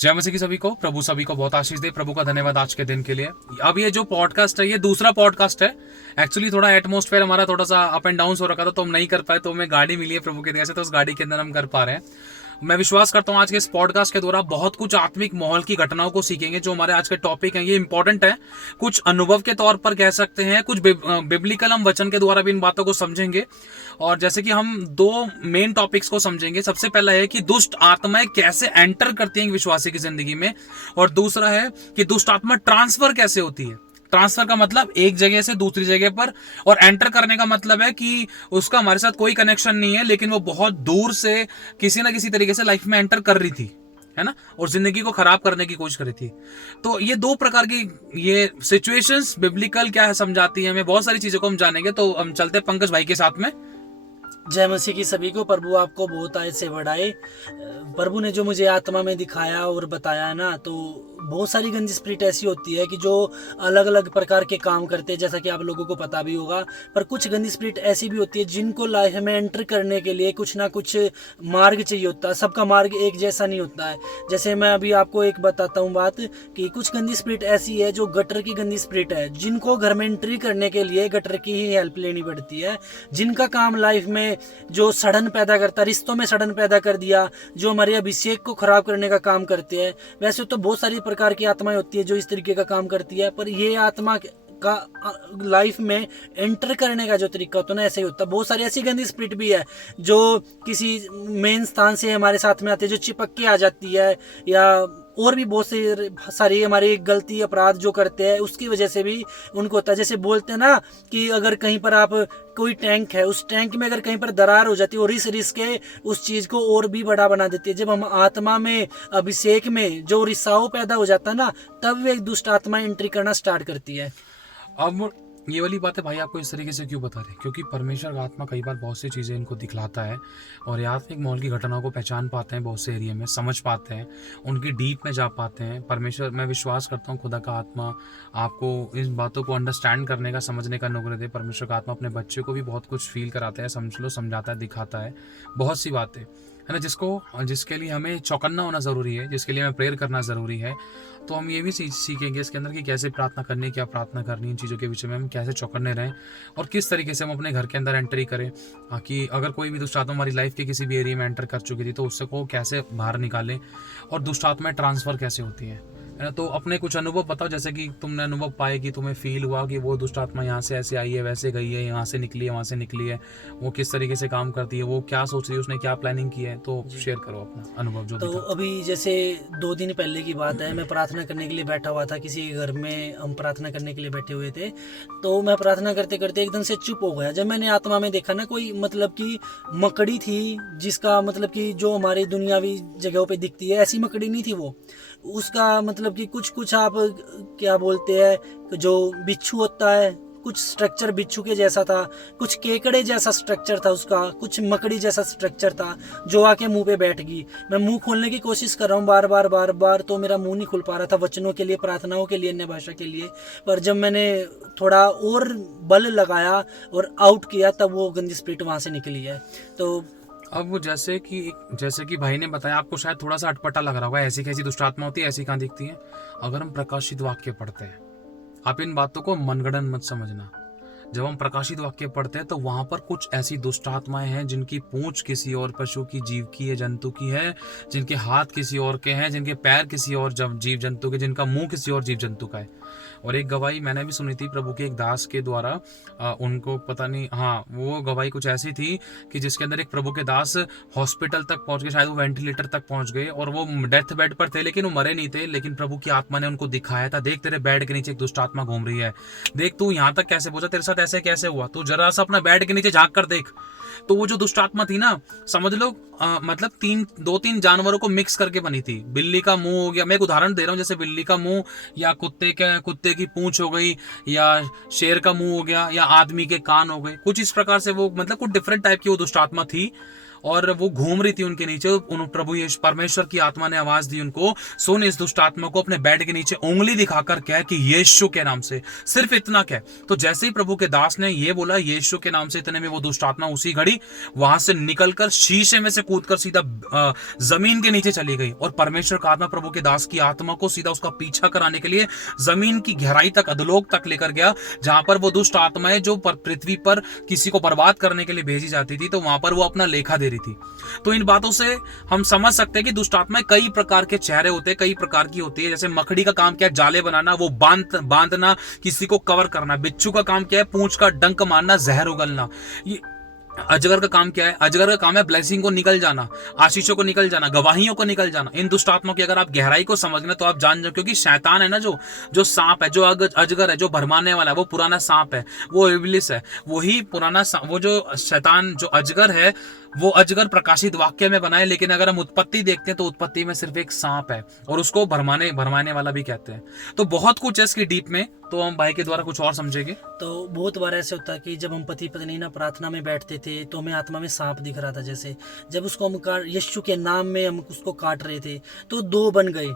जय मसीह की सभी को, प्रभु सभी को बहुत आशीष दे। प्रभु का धन्यवाद आज के दिन के लिए। अब ये जो पॉडकास्ट है ये दूसरा पॉडकास्ट है। एक्चुअली थोड़ा एटमॉस्फेयर हमारा थोड़ा सा अप एंड डाउन हो रखा था तो हम नहीं कर पाए, तो हमें गाड़ी मिली है प्रभु के दया से, तो उस गाड़ी के अंदर हम कर पा रहे हैं। मैं विश्वास करता हूँ आज के इस पॉडकास्ट के द्वारा बहुत कुछ आत्मिक माहौल की घटनाओं को सीखेंगे। जो हमारे आज के टॉपिक हैं ये इंपॉर्टेंट है, कुछ अनुभव के तौर पर कह सकते हैं, कुछ बिब्लिकल हम वचन के द्वारा भी इन बातों को समझेंगे। और जैसे कि हम दो मेन टॉपिक्स को समझेंगे। सबसे पहला है कि दुष्ट आत्माएं कैसे एंटर करती हैं विश्वासी की जिंदगी में, और दूसरा है कि दुष्ट आत्मा ट्रांसफर कैसे होती है। ट्रांसफर का मतलब एक जगह से दूसरी जगह पर, और एंटर करने का मतलब है कि उसका हमारे साथ कोई कनेक्शन नहीं है, लेकिन वो बहुत दूर से किसी ना किसी तरीके से लाइफ में एंटर कर रही थी, है ना, और जिंदगी को खराब करने की कोशिश करी थी। तो ये दो प्रकार की ये सिचुएशंस बिब्लिकल क्या है समझाती है हमें, बहुत सारी चीजों को हम जानेंगे। तो हम चलते पंकज भाई के साथ में। जय मसीह की सभी को। प्रभु आपको बहुत आयत से बढ़ाए। प्रभु ने जो मुझे आत्मा में दिखाया और बताया ना, तो बहुत सारी गंदी स्पिरिट ऐसी होती है कि जो अलग अलग प्रकार के काम करते हैं, जैसा कि आप लोगों को पता भी होगा। पर कुछ गंदी स्पिरिट ऐसी भी होती है जिनको लाइफ में एंटर करने के लिए कुछ ना कुछ मार्ग चाहिए होता है। सबका मार्ग एक जैसा नहीं होता है। जैसे मैं अभी आपको एक बताता हूँ बात, कि कुछ गंदी स्पिरिट ऐसी है जो गटर की गंदी स्पिरिट है, जिनको घर में एंट्री करने के लिए गटर की ही हेल्प लेनी पड़ती है। जिनका काम लाइफ में जो सड़न पैदा करता, रिश्तों में सड़न पैदा कर दिया, जो हमारे अभिषेक को खराब करने का काम करते हैं। वैसे तो बहुत सारी प्रकार की आत्माएं होती है जो इस तरीके का काम करती है, पर ये आत्मा का लाइफ में एंटर करने का जो तरीका होता है ना, ऐसे ही होता है। बहुत सारी ऐसी गंदी स्पिरिट भी है जो किसी मेन स्थान से हमारे साथ में आती है, जो चिपक के आ जाती है, या और भी बहुत सारी हमारी गलती अपराध जो करते हैं उसकी वजह से भी उनको होता है। जैसे बोलते हैं ना कि अगर कहीं पर आप कोई टैंक है, उस टैंक में अगर कहीं पर दरार हो जाती है और रिस के उस चीज को और भी बड़ा बना देती है। जब हम आत्मा में अभिषेक में जो रिसाव पैदा हो जाता है ना, तब वे एक दुष्ट आत्मा एंट्री करना स्टार्ट करती है। अब ये वाली बात है भाई, आपको इस तरीके से क्यों बता रहे हैं? क्योंकि परमेश्वर का आत्मा कई बार बहुत सी चीज़ें इनको दिखलाता है, और ये आत्मिक माहौल की घटनाओं को पहचान पाते हैं, बहुत से एरिया में समझ पाते हैं, उनकी डीप में जा पाते हैं। परमेश्वर, मैं विश्वास करता हूँ खुदा का आत्मा आपको इन बातों को अंडरस्टैंड करने का, समझने का अनुग्रह दे। परमेश्वर का आत्मा अपने बच्चे को भी बहुत कुछ फील कराता है, समझ लो, समझाता है, दिखाता है बहुत सी बातें, है ना, जिसके लिए हमें चौकन्ना होना ज़रूरी है, जिसके लिए हमें प्रेयर करना ज़रूरी है। तो हम ये भी सीखेंगे इसके अंदर कि कैसे प्रार्थना करनी है, क्या प्रार्थना करनी है, इन चीज़ों के विषय में हम कैसे चौकन्ने रहें, और किस तरीके से हम अपने घर के अंदर एंट्री करें। कि अगर कोई भी दुष्ट आत्मा हमारी लाइफ के किसी भी एरिया में एंटर कर चुकी थी तो उससे को कैसे बाहर निकालें, और दुष्ट आत्माएं ट्रांसफ़र कैसे होती है ना। तो अपने कुछ अनुभव बताओ, जैसे कि तुमने अनुभव पाए कि तुम्हें फील हुआ कि वो दुष्ट आत्मा यहाँ से ऐसे आई है, वैसे गई है, यहाँ से निकली है, वहाँ से निकली है, वो किस तरीके से काम करती है, वो क्या सोच रही है, उसने क्या प्लानिंग की है। तो शेयर करो अपना अनुभव जो तो भी था। अभी जैसे 2 दिन पहले की बात है, मैं प्रार्थना करने के लिए बैठा हुआ था। किसी घर में हम प्रार्थना करने के लिए बैठे हुए थे, तो मैं प्रार्थना करते करते एकदम से चुप हो गया। जब मैंने आत्मा में देखा ना, कोई मतलब कि मकड़ी थी, जिसका मतलब कि जो हमारी दुनियावी जगहों पे दिखती है, ऐसी मकड़ी नहीं थी वो। उसका मतलब कि कुछ कुछ आप क्या बोलते हैं, जो बिच्छू होता है, कुछ स्ट्रक्चर बिच्छू के जैसा था, कुछ केकड़े जैसा स्ट्रक्चर था उसका, कुछ मकड़ी जैसा स्ट्रक्चर था, जो आके मुंह पे बैठ गई। मैं मुंह खोलने की कोशिश कर रहा हूँ बार बार, तो मेरा मुंह नहीं खुल पा रहा था वचनों के लिए, प्रार्थनाओं के लिए, अन्य भाषा के लिए। पर जब मैंने थोड़ा और बल लगाया और आउट किया, तब वो गंदी स्पिरिट वहाँ से निकली है। तो अब वो जैसे कि भाई ने बताया, आपको शायद थोड़ा सा अटपटा लग रहा होगा, ऐसी कैसी दुष्ट आत्मा होती है, ऐसी कहाँ दिखती है। अगर हम प्रकाशित वाक्य पढ़ते हैं, आप इन बातों को मनगढ़ंत मत समझना। जब हम प्रकाशित वाक्य पढ़ते हैं तो वहां पर कुछ ऐसी दुष्ट आत्माएं हैं जिनकी पूंछ किसी और पशु की, जीव की है, जंतु की है, जिनके हाथ किसी और के हैं, जिनके पैर किसी और जीव जंतु के, जिनका मुंह किसी और जीव जंतु का है। और एक गवाही मैंने भी सुनी थी प्रभु के एक दास के द्वारा, उनको पता नहीं, हाँ, वो गवाही कुछ ऐसी थी कि जिसके अंदर एक प्रभु के दास हॉस्पिटल तक पहुंच गए, शायद वो वेंटिलेटर तक पहुंच गए, और वो डेथ बेड पर थे, लेकिन वो मरे नहीं थे। लेकिन प्रभु की आत्मा ने उनको दिखाया था, देख तेरे बेड के नीचे एक दुष्ट आत्मा घूम रही है, देख तू यहाँ तक कैसे पहुंचा, तेरे साथ ऐसे कैसे हुआ, तू जरा सा अपना बेड के नीचे झांक कर देख। तो वो जो दुष्ट आत्मा थी ना, समझ लो मतलब 2-3 जानवरों को मिक्स करके बनी थी। बिल्ली का मुंह हो गया, मैं एक उदाहरण दे रहा हूँ, जैसे बिल्ली का मुंह, या कुत्ते की पूंछ हो गई, या शेर का मुंह हो गया, या आदमी के कान हो गए, कुछ इस प्रकार से वो मतलब कुछ डिफरेंट टाइप की वो दुष्ट आत्मा थी। और वो घूम रही थी उनके नीचे। उन प्रभु यीशु परमेश्वर की आत्मा ने आवाज दी उनको, सुन इस दुष्ट आत्मा को अपने बेड के नीचे उंगली दिखाकर कह कि यीशु के नाम से, सिर्फ इतना कह। तो जैसे ही प्रभु के दास ने ये बोला यीशु के नाम से, इतने में वो दुष्ट आत्मा उसी घड़ी वहां से निकलकर शीशे में से कूदकर सीधा जमीन के नीचे चली गई। और परमेश्वर का आत्मा प्रभु के दास की आत्मा को सीधा उसका पीछा कराने के लिए जमीन की गहराई तक, अधोलोक तक लेकर गया, जहां पर वो दुष्ट आत्माएं जो पृथ्वी पर किसी को बर्बाद करने के लिए भेजी जाती थी, तो वहां पर वो अपना लेखा दे रही थी। तो इन बातों से हम समझ सकते हैं कि दुष्ट आत्माएं कई प्रकार के चेहरे होते हैं, कई प्रकार की होती है। जैसे मकड़ी का काम क्या है, जाले बनाना, वो बांधना, किसी को कवर करना। बिच्छू का काम क्या है, पूंछ का डंक मारना, जहर उगलना। ये अजगर का काम क्या है, अजगर का काम है ब्लेसिंग को निकल जाना, आशीषों को निकल जाना, गवाहियों को निकल जाना। इन दुष्ट आत्माओं की अगर आप गहराई को समझना तो आप जान जाओ, क्योंकि शैतान है ना, जो सांप है, जो अजगर है, जो भरमाने वाला है, वो पुराना सांप है, वो इब्लिस है। वही पुराना वो जो शैतान, जो अजगर है, वो अजगर प्रकाशित वाक्य में बना है। लेकिन अगर हम उत्पत्ति देखते हैं तो उत्पत्ति में सिर्फ एक सांप है, और उसको भरमाने वाला भी कहते हैं। तो बहुत कुछ है इसकी डीप में, तो हम भाई के द्वारा कुछ और समझेंगे। तो बहुत बार ऐसे होता है कि जब हम पति पत्नी ना प्रार्थना में बैठते थे तो हमें आत्मा में सांप दिख रहा था। जैसे जब उसको हम यीशु के नाम में हम उसको काट रहे थे तो 2 बन गए,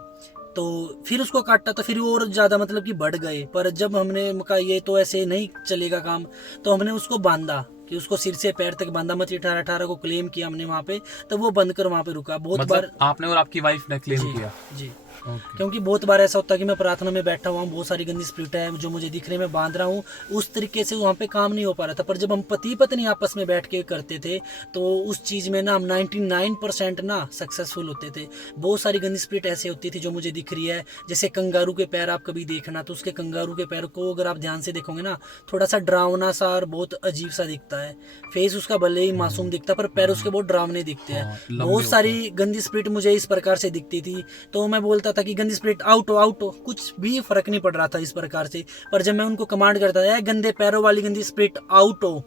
तो फिर उसको काटा तो फिर और ज़्यादा मतलब कि बढ़ गए। पर जब हमने कहा ये तो ऐसे नहीं चलेगा काम, तो हमने उसको बांधा कि उसको सिर से पैर तक बांधा। मत 18 को क्लेम किया हमने वहाँ पे, तो वो बंद कर वहाँ पे रुका। बहुत मतलब बार आपने और आपकी वाइफ ने क्लेम किया? जी। Okay. क्योंकि बहुत बार ऐसा होता है कि मैं प्रार्थना में बैठा हुआ हूँ, बहुत सारी गंदी स्पिरिट है जो मुझे दिख रही है, मैं बांध रहा हूँ, उस तरीके से वहाँ पे काम नहीं हो पा रहा था। पर जब हम पति पत्नी आपस में बैठ के करते थे तो उस चीज़ में ना हम 99% ना सक्सेसफुल होते थे। बहुत सारी गंदी स्पिरिट ऐसे होती थी जो मुझे दिख रही है। जैसे कंगारू के पैर आप कभी देखना, तो उसके कंगारू के पैर को अगर आप ध्यान से देखोगे ना, थोड़ा सा डरावना सा और बहुत अजीब सा दिखता है। फेस उसका भले ही मासूम दिखता है पर पैर उसके बहुत डरावने दिखते हैं। बहुत सारी गंदी स्पिरिट मुझे इस प्रकार से दिखती थी, तो मैं बोलता था कि गंदी स्पिरिट आउट हो, कुछ भी फर्क नहीं पड़ रहा था इस प्रकार से। पर जब मैं उनको कमांड करता था, गंदे पैरों वाली गंदी स्पिरिट आउट हो,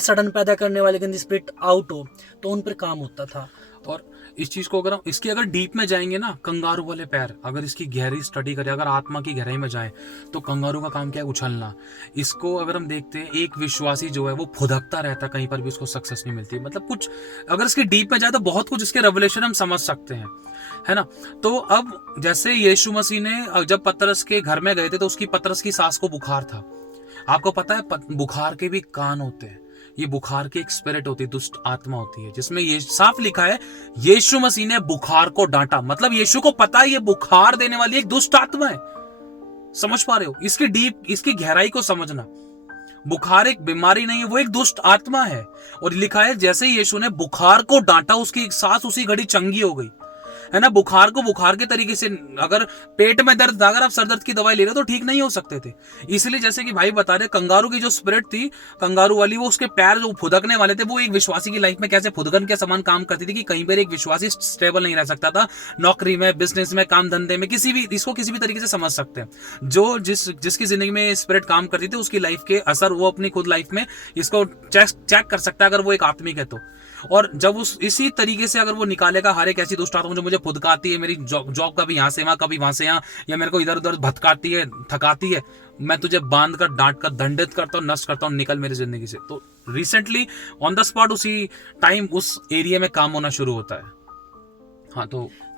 सड़न पैदा करने वाली गंदी स्पिरिट आउट हो, तो उन पर काम होता था। और इस चीज को अगर हम इसकी अगर डीप में जाएंगे ना, कंगारू वाले पैर, अगर इसकी गहरी स्टडी करें, अगर आत्मा की गहराई में जाए, तो कंगारू का काम क्या है, उछलना। इसको अगर हम देखते हैं, एक विश्वासी जो है वो फुदकता रहता, कहीं पर भी उसको सक्सेस नहीं मिलती। मतलब कुछ अगर इसकी डीप में जाए तो बहुत कुछ इसके रेवलेशन हम समझ सकते हैं, है ना। तो अब जैसे यीशु मसीह ने जब पतरस के घर में गए थे तो उसकी पतरस की सास को बुखार था। आपको पता है बुखार के भी कान होते हैं। ये बुखार की एक स्पिरिट होती है, दुष्ट आत्मा होती है, जिसमें ये साफ लिखा है यीशु मसीह ने बुखार को डांटा। मतलब यीशु को पता है ये बुखार देने वाली एक दुष्ट आत्मा है। समझ पा रहे हो इसकी डीप, इसकी गहराई को समझना। बुखार एक बीमारी नहीं है, वो एक दुष्ट आत्मा है। और लिखा है जैसे यीशु ने बुखार को डांटा, उसकी सांस उसी घड़ी चंगी हो गई, है ना। बुखार को बुखार के तरीके से, अगर पेट में दर्द था, अगर आप सर दर्द की दवाई ले रहे हो तो ठीक नहीं हो सकते थे। इसलिए जैसे कि भाई बता रहे, कंगारू की जो स्पिरिट थी, कंगारू वाली, वो उसके पैर जो फुदकने वाले थे, वो एक विश्वासी की लाइफ में कैसे फुदकन के समान काम करती थी कि कहीं पर एक विश्वासी स्टेबल नहीं रह सकता था, नौकरी में, बिजनेस में, काम धंधे में, इसको किसी भी तरीके से समझ सकते हैं। जो जिसकी जिंदगी में स्पिरिट काम करती थी, उसकी लाइफ के असर वो अपनी खुद लाइफ में इसको चेक कर सकता है, अगर वो एक आत्मिक है तो। और जब इसी तरीके से अगर वो निकालेगा हर एक ऐसी दुष्ट आत्मा जो मुझे फुदकाती है, मेरी जॉब कभी यहाँ से वहां, कभी वहां से यहाँ, या मेरे को इधर उधर भटकाती है, थकाती है, मैं तुझे बांध कर, डांट कर, दंडित करता हूँ, नष्ट करता हूँ, निकल मेरी जिंदगी से। तो रिसेंटली ऑन द स्पॉट उसी टाइम उस एरिया में काम होना शुरू होता है। हाँ,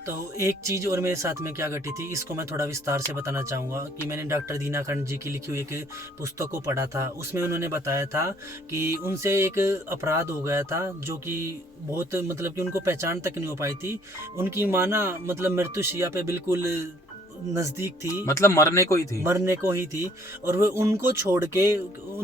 तो एक चीज़ और मेरे साथ में क्या घटी थी, इसको मैं थोड़ा विस्तार से बताना चाहूँगा कि मैंने डॉक्टर दीनाकांत जी की लिखी हुई एक पुस्तक को पढ़ा था। उसमें उन्होंने बताया था कि उनसे एक अपराध हो गया था जो कि बहुत मतलब कि उनको पहचान तक नहीं हो पाई थी। उनकी माँ ना मतलब मृत्युशैया पे बिल्कुल नज़दीक थी, मतलब मरने को ही थी। और वो उनको छोड़ के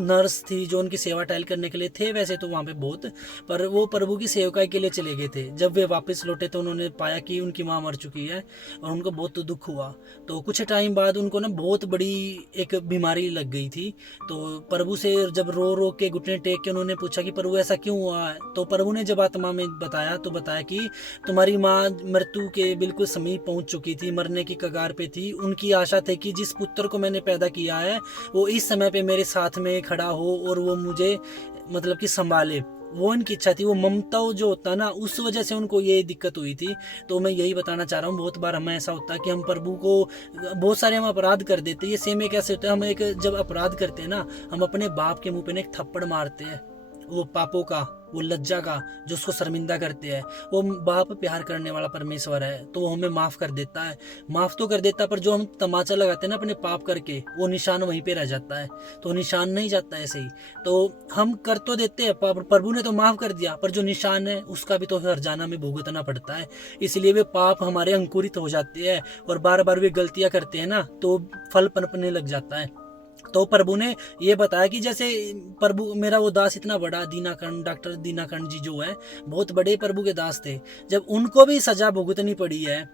नर्स थी जो उनकी सेवा टहल करने के लिए थे वैसे तो वहाँ पे बहुत, पर वो प्रभु की सेवकाई के लिए चले गए थे। जब वे वापस लौटे तो उन्होंने पाया कि उनकी माँ मर चुकी है और उनको बहुत दुख हुआ। तो कुछ टाइम बाद उनको ना बहुत बड़ी एक बीमारी लग गई थी। तो प्रभु से जब रो रो के घुटने टेक के उन्होंने पूछा कि प्रभु ऐसा क्यों हुआ है, तो प्रभु ने जब आत्मा में बताया तो बताया कि तुम्हारी माँ मृत्यु के बिल्कुल समीप पहुँच चुकी थी, मरने की कगार थी। उनकी आशा थी कि जिस पुत्र को मैंने पैदा किया है वो इस समय पे मेरे साथ में खड़ा हो और वो मुझे मतलब कि संभाले। वो उनकी इच्छा थी, वो ममता जो होता ना, उस वजह से उनको ये दिक्कत हुई थी। तो मैं यही बताना चाह रहा हूँ, बहुत बार हमें ऐसा होता है कि हम प्रभु को बहुत सारे हम अपराध कर देते हैं। ये सेम एक ऐसे होता है, हम एक जब अपराध करते हैं ना, हम अपने बाप के मुंह पे एक थप्पड़ मारते हैं वो पापों का, वो लज्जा का, जो उसको शर्मिंदा करते हैं। वो बाप प्यार करने वाला परमेश्वर है, तो वो हमें माफ़ कर देता है। माफ़ तो कर देता है, पर जो हम तमाचा लगाते हैं ना अपने पाप करके, वो निशान वहीं पे रह जाता है, तो निशान नहीं जाता ऐसे ही। तो हम कर तो देते हैं, प्रभु ने तो माफ़ कर दिया, पर जो निशान है उसका भी तो हर्जाना में भुगतना पड़ता है। इसलिए वे पाप हमारे अंकुरित हो जाते हैं, और बार बार वे गलतियाँ करते हैं ना, तो फल पनपने लग जाता है। तो प्रभु ने ये बताया कि जैसे प्रभु मेरा वो दास इतना बड़ा दीनाकरण, डॉक्टर दीनाकरण जी जो है, बहुत बड़े प्रभु के दास थे, जब उनको भी सजा भुगतनी पड़ी है,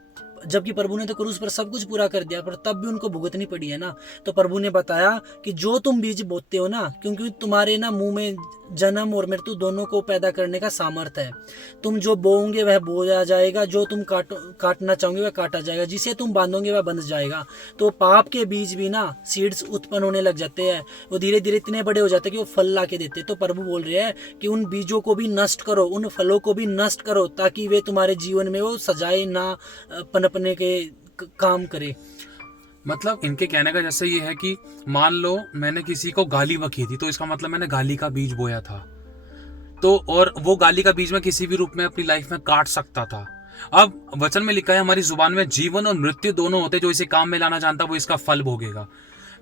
जबकि प्रभु ने तो क्रूस पर सब कुछ पूरा कर दिया, पर तब भी उनको भुगतनी पड़ी है ना। तो प्रभु ने बताया कि जो तुम बीज बोते हो ना, क्योंकि तुम्हारे ना मुंह में जन्म और मृत्यु दोनों को पैदा करने का सामर्थ्य है। तुम जो बोओगे वह बोया जाएगा, जो तुम काटना चाहोगे वह काटा जाएगा, जिसे तुम बांधोगे वह बंध जाएगा। तो पाप के बीज भी ना सीड्स उत्पन्न होने लग जाते हैं, वो धीरे धीरे इतने बड़े हो जाते हैं कि वो फल ला के देते। तो प्रभु बोल रहे हैं कि उन बीजों को भी नष्ट करो, उन फलों को भी नष्ट करो, ताकि वे तुम्हारे जीवन में वो सजाए ना पनपने के काम करे। मतलब इनके कहने का जैसे ये है कि मान लो मैंने किसी को गाली बकी थी, तो इसका मतलब मैंने गाली का बीज बोया था, तो और वो गाली का बीज मैं किसी भी रूप में अपनी लाइफ में काट सकता था। अब वचन में लिखा है हमारी जुबान में जीवन और मृत्यु दोनों होते, जो इसे काम में लाना जानता वो इसका फल भोगेगा।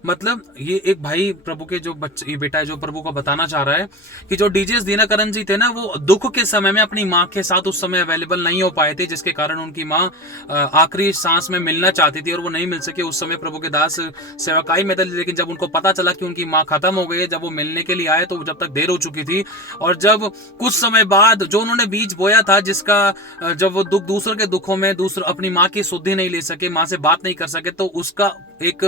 मतलब ये एक भाई प्रभु के जो बच्चे, ये बेटा है जो प्रभु को बताना चाह रहा है कि जो डीजे दीनाकरण जी थे ना, वो दुख के समय में अपनी माँ के साथ उस समय अवेलेबल नहीं हो पाए थे, जिसके कारण उनकी माँ आखिरी सांस में मिलना चाहती थी और वो नहीं मिल सके। उस समय प्रभु के दास सेवकाई में थे, लेकिन जब उनको पता चला कि उनकी माँ खत्म हो गई है, जब वो मिलने के लिए आए तो जब तक देर हो चुकी थी। और जब कुछ समय बाद जो उन्होंने बीज बोया था, जिसका जब वो दुख दूसरों के दुखों में दूसरों अपनी माँ की शुद्धि नहीं ले सके, माँ से बात नहीं कर सके, तो उसका एक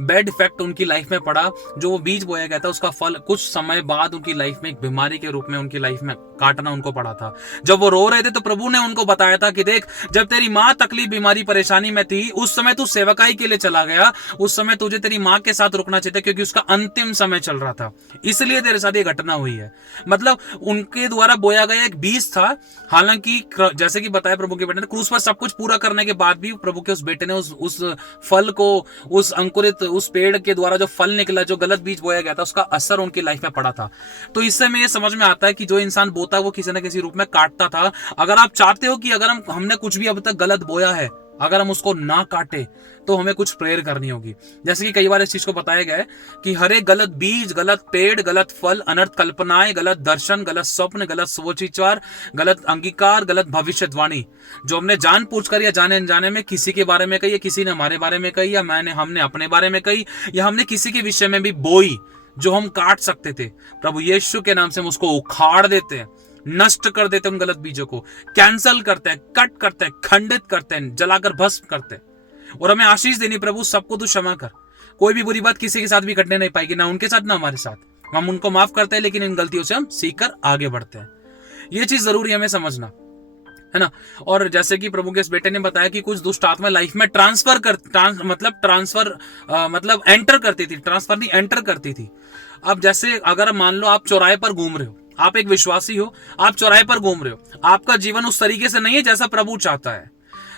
बैड इफेक्ट उनकी लाइफ में पड़ा। जो वो बीज बोया गया था उसका फल कुछ समय बाद उनकी लाइफ में एक बीमारी के रूप में उनकी लाइफ में काटना उनको पड़ा था। जब वो रो रहे थे तो प्रभु ने उनको बताया था कि देख, जब तेरी माँ तकलीफ बीमारी परेशानी में थी, उस समय तू सेवकाई के लिए चला गया, उस समय तुझे तेरी माँ के साथ रुकना चाहिए था, क्योंकि उसका अंतिम समय चल रहा था, इसलिए तेरे साथ ये घटना हुई है। मतलब उनके द्वारा बोया गया एक बीज था। हालांकि जैसे कि बताया प्रभु के बेटे ने, क्रूस पर सब कुछ पूरा करने के बाद भी प्रभु के उस बेटे ने उस फल को, उस अंकुरित उस पेड़ के द्वारा जो फल निकला, जो गलत बीज बोया गया था, उसका असर उनकी लाइफ में पड़ा था। तो इससे में ये समझ में आता है कि जो इंसान बोता है वो किसी न किसी रूप में काटता था। अगर आप चाहते हो कि अगर हमने कुछ भी अब तक गलत बोया है, अगर हम उसको ना काटे, तो हमें कुछ प्रेयर करनी होगी। जैसे कि कई बार इस चीज को बताया गया है कि हर एक गलत बीज, गलत पेड़, गलत फल, अनर्थ कल्पनाएं, गलत दर्शन, गलत स्वप्न, गलत सोच-विचार, गलत अंगीकार, गलत भविष्यवाणी, जो हमने जानबूझकर या जाने अनजाने में किसी के बारे में कही, या किसी ने हमारे बारे में कही, या हमने अपने बारे में कही, या हमने किसी के विषय में भी बोई, जो हम काट सकते थे, प्रभु यीशु के नाम से हम उसको उखाड़ देते हैं, नष्ट कर देते हैं, उन गलत बीजों को कैंसल करते हैं, कट करते हैं, खंडित करते हैं, जलाकर भस्म करते हैं। और हमें आशीष देनी, प्रभु सबको तू क्षमा कर, कोई भी बुरी बात किसी के साथ भी घटने नहीं पाएगी, ना उनके साथ ना हमारे साथ। हम उनको माफ करते हैं, लेकिन इन गलतियों से हम सीखकर आगे बढ़ते हैं। ये चीज जरूरी है हमें समझना, है ना। और जैसे कि प्रभु के इस बेटे ने बताया कि कुछ दुष्ट आत्मा लाइफ में मतलब एंटर करती थी, ट्रांसफर नहीं, एंटर करती थी। अब जैसे अगर मान लो आप चौराहे पर घूम रहे हो, आप एक विश्वासी हो, आप चौराहे पर घूम रहे हो, आपका जीवन उस तरीके से नहीं है जैसा प्रभु चाहता है,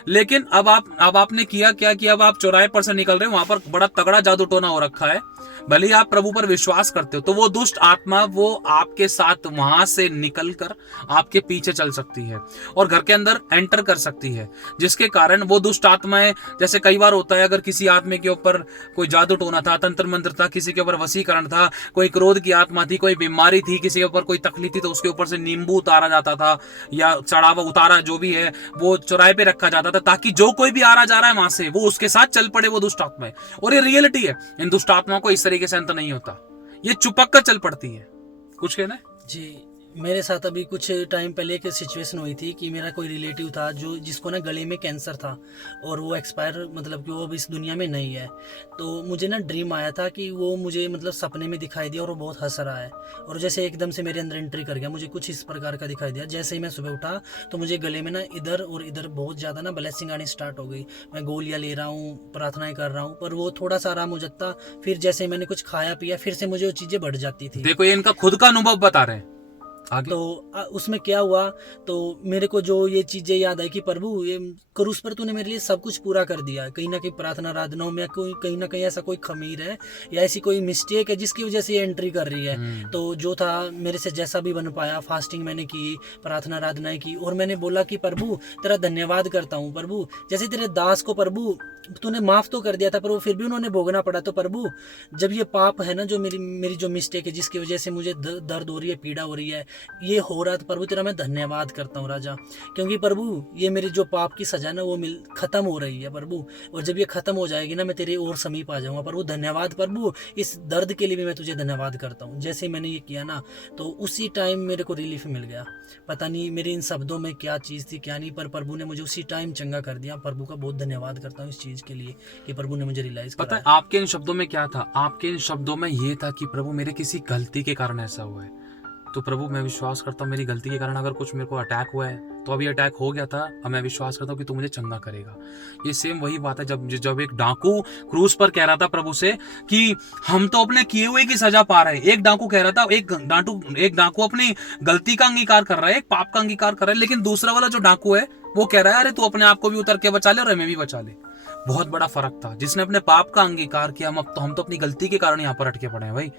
लेकिन अब आपने किया क्या कि अब आप चौराहे पर से निकल रहे हो, वहां पर बड़ा तगड़ा जादू टोना हो रखा है, भले ही आप प्रभु पर विश्वास करते हो, तो वो दुष्ट आत्मा वो आपके साथ वहां से निकलकर आपके पीछे चल सकती है और घर के अंदर एंटर कर सकती है, जिसके कारण वो दुष्ट आत्माएं, जैसे कई बार होता है, अगर किसी आदमी के ऊपर कोई जादू टोना था, तंत्र मंत्र था, किसी के ऊपर वशीकरण था, कोई क्रोध की आत्मा थी, कोई बीमारी थी, किसी के ऊपर कोई तकलीफ थी, तो उसके ऊपर से नींबू उतारा जाता था या चढ़ावा उतारा जो भी है वो चौराहे पे रखा जाता था, ताकि जो कोई भी आ रहा जा रहा है वहां से वो उसके साथ चल पड़े, वो दुष्ट आत्माएं। और ये रियलिटी है, इन दुष्ट आत्माओं को इस तरीके से अंत नहीं होता, ये चुपक कर चल पड़ती है। कुछ कहना है जी, मेरे साथ अभी कुछ टाइम पहले एक सिचुएशन हुई थी कि मेरा कोई रिलेटिव था जो जिसको ना गले में कैंसर था और वो एक्सपायर, मतलब कि वो अब इस दुनिया में नहीं है। तो मुझे ना ड्रीम आया था कि वो मुझे मतलब सपने में दिखाई दिया और वो बहुत हंस रहा है, और जैसे एकदम से मेरे अंदर एंट्री कर गया, मुझे कुछ इस प्रकार का दिखाई दिया। जैसे ही मैं सुबह उठा तो मुझे गले में ना इधर और इधर बहुत ज़्यादा ना ब्लेसिंग आनी स्टार्ट हो गई। मैं गोलियाँ ले रहा हूँ, प्रार्थनाएं कर रहा हूँ, पर वो थोड़ा सा आराम हो जाता, फिर जैसे मैंने कुछ खाया पिया फिर से मुझे वो चीज़ें बढ़ जाती थी। देखो, ये इनका खुद का अनुभव बता रहे हैं, आगे तो उसमें क्या हुआ, तो मेरे को जो ये चीजें याद आई कि प्रभु ये क्रूस पर तूने मेरे लिए सब कुछ पूरा कर दिया। कहीं ना कहीं प्रार्थना आराधनाओं में कोई कहीं ना कहीं ऐसा कोई खमीर है या ऐसी कोई मिस्टेक है जिसकी वजह से ये एंट्री कर रही है। तो जो था मेरे से जैसा भी बन पाया, फास्टिंग मैंने की, प्रार्थना आराधनाएं की, और मैंने बोला कि प्रभु तेरा धन्यवाद करता हूँ प्रभु, जैसे तेरे दास को प्रभु तूने माफ तो कर दिया था पर वो फिर भी उन्होंने भोगना पड़ा। तो प्रभु जब ये पाप है ना, जो मेरी जो मिस्टेक है जिसकी वजह से मुझे दर्द हो रही है, पीड़ा हो रही है, ये हो रहा, तो प्रभु तेरा मैं धन्यवाद करता हूँ राजा, क्योंकि प्रभु ये मेरी जो पाप की सजा ना वो खत्म हो रही है प्रभु, और जब ये खत्म हो जाएगी ना मैं तेरे और समीप आ जाऊंगा प्रभु। धन्यवाद प्रभु, इस दर्द के लिए भी मैं तुझे धन्यवाद करता हूँ। जैसे मैंने ये किया ना तो उसी टाइम मेरे को रिलीफ मिल गया। पता नहीं मेरे इन शब्दों में क्या चीज़ थी क्या नहीं, पर प्रभु ने मुझे उसी टाइम चंगा कर दिया। प्रभु का बहुत धन्यवाद करता हूँ इस चीज़ के लिए कि प्रभु ने मुझे रियलाइज पता है कराया। आपके इन शब्दों में क्या था? आपके इन शब्दों में ये था कि प्रभु मेरे किसी गलती के कारण ऐसा हुआ है, तो प्रभु मैं विश्वास करता हूँ मेरी गलती के कारण अगर कुछ मेरे को अटैक हुआ है, तो अभी अटैक हो गया था, अब मैं विश्वास करता हूँ कि तू मुझे चंगा करेगा। ये सेम वही बात है जब एक डाकू क्रूस पर कह रहा था प्रभु से कि हम तो अपने किए हुए की सजा पा रहे हैं। एक डाकू कह रहा था, एक डाकू अपनी गलती का अंगीकार कर रहा है, एक पाप का अंगीकार कर रहा है, लेकिन दूसरा वाला जो डाकू है वो कह रहा है अरे तू अपने आप को भी उतर के बचा ले और हमें भी बचा ले। बहुत बड़ा फर्क था। जिसने अपने पाप का अंगीकार किया, हम तो अपनी गलती के कारण यहाँ पर अटके पड़े हैं भाई,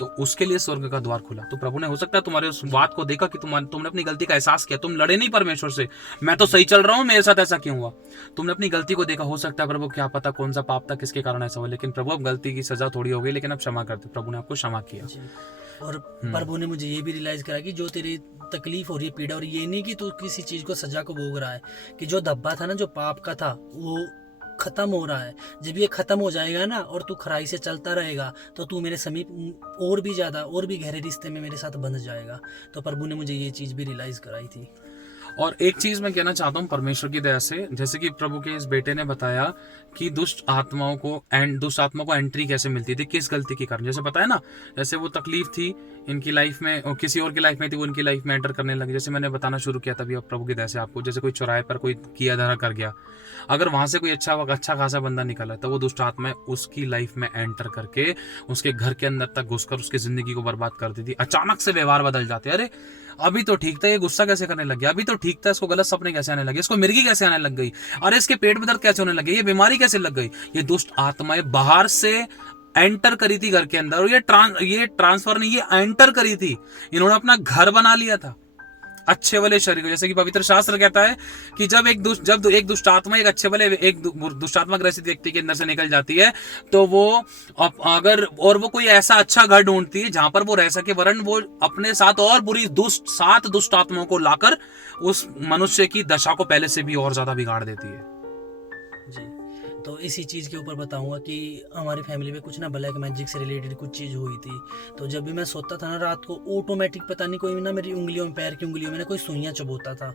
तो उसके लिए स्वर्ग का द्वार खुला। तो प्रभु ने हो सकता है तुम्हारे उस बात को देखा कि तुमने अपनी गलती का एहसास किया, तुम लड़े नहीं परमेश्वर से, मैं तो सही चल रहा हूँ, मेरे साथ ऐसा क्यों हुआ, तुमने अपनी गलती को देखा। हो सकता है प्रभु क्या पता कौन सा पाप था, किसके कारण ऐसा हुआ, लेकिन प्रभु अब गलती की सजा थोड़ी हो गई, लेकिन अब क्षमा करते। प्रभु ने आपको क्षमा किया। और प्रभु ने मुझे ये भी रियलाइज करा कि जो तेरी तकलीफ हो रही है, पीड़ा, और ये नहीं कि तू किसी चीज को सजा को भोग रहा है, कि जो धब्बा था ना जो पाप का था वो खत्म हो रहा है। जब ये खत्म हो जाएगा ना और तू खराई से चलता रहेगा तो तू मेरे समीप और भी ज्यादा और भी गहरे रिश्ते में मेरे साथ बंध जाएगा। तो प्रभु ने मुझे ये चीज भी रियलाइज कराई थी। और एक चीज मैं कहना चाहता हूँ परमेश्वर की दया से, जैसे कि प्रभु के इस बेटे ने बताया कि दुष्ट आत्मा को एंट्री कैसे मिलती थी, किस गलती के कारण। जैसे बताया ना, जैसे वो तकलीफ थी इनकी लाइफ में और किसी और की लाइफ में थी, वो इनकी लाइफ में एंटर करने लगी। जैसे मैंने बताना शुरू किया तभी अब प्रभु की दया से आपको, जैसे कोई चौराहे पर कोई किया धरा कर गया, अगर वहां से कोई अच्छा खासा बंदा निकला तो वो दुष्ट आत्मा उसकी लाइफ में एंटर करके उसके घर के अंदर तक घुसकर उसकी जिंदगी को बर्बाद कर देती। अचानक से व्यवहार बदल जाते। अरे अभी तो ठीक था, ये गुस्सा कैसे करने लग गया, अभी तो ठीक था, इसको गलत सपने कैसे आने लगे, इसको मिर्गी कैसे आने लग गई, अरे इसके पेट में दर्द कैसे होने लगे, ये बीमारी कैसे लग गई। ये दुष्ट आत्माएं बाहर से एंटर करी थी घर के अंदर, और ये ट्रांसफर नहीं, ये एंटर करी थी। इन्होंने अपना घर बना लिया था अच्छे वाले शरीर को। जैसे कि पवित्र शास्त्र कहता है कि जब एक दुष्ट आत्मा एक दुष्ट आत्मा ग्रसित व्यक्ति के अंदर से निकल जाती है, तो वो अगर और वो कोई ऐसा अच्छा घर ढूंढती है जहां पर वो रह सके, वरन वो अपने साथ और सात दुष्ट आत्माओं को लाकर उस मनुष्य की दशा को पहले से भी और ज्यादा बिगाड़ देती है। जी, तो इसी चीज़ के ऊपर बताऊंगा कि हमारी फैमिली में कुछ ना ब्लैक मैजिक से रिलेटेड कुछ चीज़ हुई थी। तो जब भी मैं सोता था ना रात को, ऑटोमेटिक पता नहीं कोई ना मेरी उंगलियों में, पैर की उंगलियों में ना कोई सुइयां चुभोता था,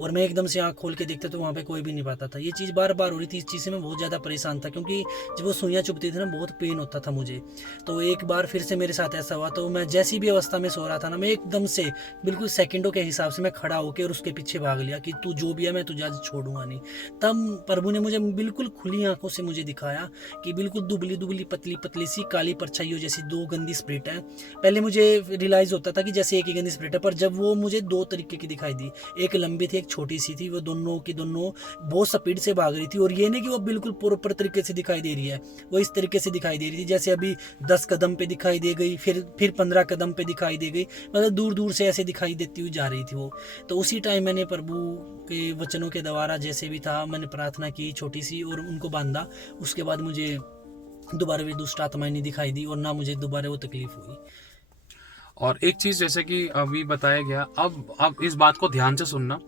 और मैं एकदम से आँख खोल के देखता तो वहाँ पे कोई भी नहीं पाता था। ये चीज़ बार बार हो रही थी। इस चीज़ से मैं बहुत ज़्यादा परेशान था, क्योंकि जब वो सुइयां चुभती थी ना बहुत पेन होता था मुझे। तो एक बार फिर से मेरे साथ ऐसा हुआ, तो मैं जैसी भी अवस्था में सो रहा था ना, मैं एकदम से बिल्कुल सेकंडों के हिसाब से मैं खड़ा होकर और उसके पीछे भाग लिया कि तू जो भी है मैं तुझे आज छोड़ूंगा नहीं। तब प्रभु ने मुझे बिल्कुल खुली आंखों से मुझे दिखाया कि बिल्कुल दुबली दुबली पतली पतली सी काली परछाइयों जैसी दो गंदी स्प्रिट है। पहले मुझे रियलाइज होता था कि जैसे एक ही गंदी स्प्रिट है, पर जब वो मुझे दो तरीके की दिखाई दी, एक लंबी थी एक छोटी सी थी, वो दोनों की दोनों बहुत स्पीड से भाग रही थी। और ये नहीं कि वो बिल्कुल प्रॉपर तरीके से दिखाई दे रही है, वो इस तरीके से दिखाई दे रही थी जैसे अभी 10 कदम पे दिखाई दे गई, फिर 15 कदम पे दिखाई दे गई, मतलब दूर दूर से ऐसे दिखाई देती हुई जा रही थी वो। तो उसी टाइम मैंने प्रभु के वचनों के द्वारा जैसे भी था मैंने प्रार्थना की छोटी सी और उनको बांधा। उसके बाद मुझे दोबारा भी दुष्ट आत्माएं नहीं दिखाई दी और ना मुझे दोबारा वो तकलीफ हुई। और एक चीज जैसे कि अभी बताया गया, अब इस बात को ध्यान से सुनना,